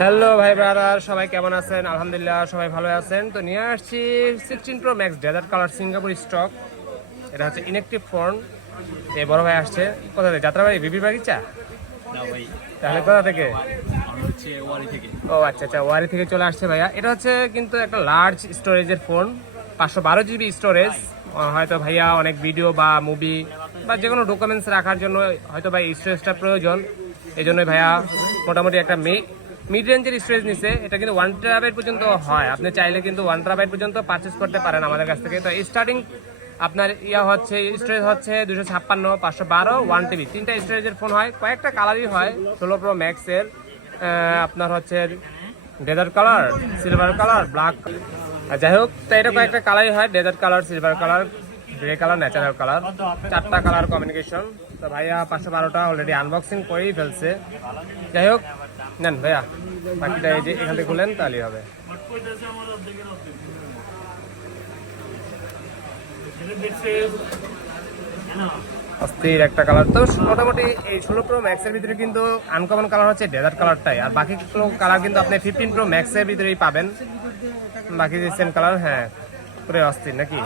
Hello ভাই brother সবাই কেমন আছেন? আলহামদুলিল্লাহ সবাই ভালো আছেন। তো নিয়ে আসছি sixteen pro max desert colour Singapore stock এটা হচ্ছে ইনেকটিভ ফোন এই বড় ভাই আসছে। কোথা থেকে? যাত্রাবাড়ি বিবির বাগিচা? তাহলে কোথা থেকে? ও আচ্ছা আচ্ছা ওয়ারি থেকে চলে আসছে ভাইয়া। এটা হচ্ছে কিন্তু একটা লার্জ স্টোরেজের ফোন পাঁচশো বারো জিবি স্টোরেজ হয়তো ভাইয়া অনেক ভিডিও বা মুভি বা যে কোনো ডকুমেন্টস রাখার জন্য হয়তো ভাই স্টোরেজটা প্রয়োজন। এই জন্যই ভাইয়া মোটামুটি একটা মি মিড রেঞ্জের স্টোরেজ নিছে। এটা কিন্তু ওয়ান ট্রাবাইট পর্যন্ত হয়। আপনি চাইলে কিন্তু ওয়ান টেরাবাইট পর্যন্ত পারচেস করতে পারেন আমাদের কাছ থেকে। তো স্টার্টিং আপনার ইয়া হচ্ছে স্টোরেজ হচ্ছে দুশো ছাপ্পান্ন, পাঁচশো বারো ওয়ান টিবি তিনটা স্টোরেজের ফোন হয়। কয়েকটা কালারই হয়। ষোলো প্রো ম্যাক্সের আপনার হচ্ছে desert colour silver colour black যাই হোক, তো এটা কয়েকটা কালারই হয়। Desert colour silver colour grey colour natural colour চারটা কালার কমিউনিকেশন তো ভাইয়া পাঁচশো বারোটা অলরেডি আনবক্সিং করেই ফেলছে। যাই হোক, নেন ভাইয়া, বাকিটা এই যে এখান থেকে খুলেন, তাহলেই হবে। অস্থির একটা কালার তো মোটামুটি এই ষোলো প্রো ম্যাক্সের ভিতরে কিন্তু আনকমন কালার হচ্ছে ডেজার্ট কালারটাই আর বাকি কালার কিন্তু আপনি ফিফটিন প্রো ম্যাক্সের ভিতরেই পাবেন। বাকি যে সেম কালার হ্যাঁ পুরো অস্থির, নাকি?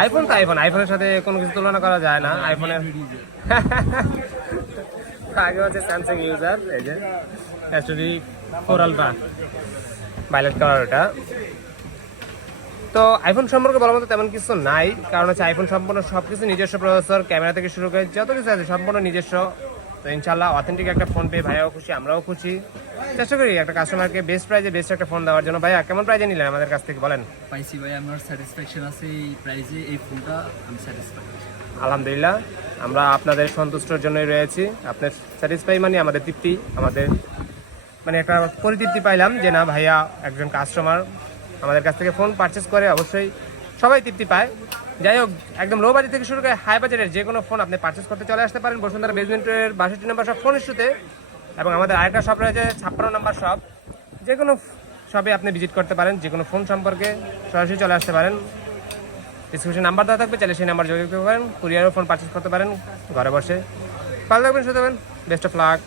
আইফোন তো আইফোন আইফোনের সাথে কোনো কিছু তুলনা করা যায় না আইফোনের আগে হচ্ছে স্যামসাং ইউজার এই যে SD four ultra violet colour ওটা। তো আইফোন সম্পর্কে বলার মতো তেমন কিছু নাই, কারণ হচ্ছে আইফোন সম্পূর্ণ সব কিছু নিজস্ব প্রসেসর ক্যামেরা থেকে শুরু করে যত কিছু আছে সম্পূর্ণ নিজস্ব। তো ইনশাল্লাহ অথেন্টিক একটা ফোন পেয়ে ভাইয়াও খুশি আমরাও খুশি। চেষ্টা করি একটা কাস্টমারকে বেস্ট প্রাইজে বেস্ট একটা ফোন দেওয়ার জন্য। ভাইয়া কেমন প্রাইজে নিলেন আমাদের কাছ থেকে বলেন? পাইছি ভাই আমার স্যাটিসফ্যাকশন আছে এই প্রাইজে এই ফোনটা আমি স্যাটিসফাই আলহামদুলিল্লাহ আমরা আপনাদের সন্তুষ্টর জন্যই রয়েছি। আপনার স্যাটিসফাই মানে আমাদের তৃপ্তি আমাদের মানে একটা পরিতৃপ্তি পাইলাম যে না ভাইয়া একজন কাস্টমার আমাদের কাছ থেকে ফোন পারচেস করে অবশ্যই সবাই তৃপ্তি পায়। যাই হোক, একদম লো বাজেট থেকে শুরু করে হাই বাজেটের যে কোনো ফোন আপনি পারচেস করতে চলে আসতে পারেন। বসুন্ধরা বেসমেন্টের বাষট্টি নম্বর সব ফোন ইস্যুতে এবং আমাদের আরেকটা শপ রয়েছে, ছাপ্পান্ন নম্বর শপ যে কোনো শপে আপনি ভিজিট করতে পারেন, যে কোনো ফোন সম্পর্কে সরাসরি চলে আসতে পারেন। ডিসক্রিপশন নাম্বার দেওয়া থাকবে, চাইলে সেই নাম্বার যোগাযোগ করতে পারেন। কুরিয়ারও ফোন পারচেস করতে পারেন, ঘরে বসে। ভালো থাকবেন সুতরাং বেস্ট অফ লাক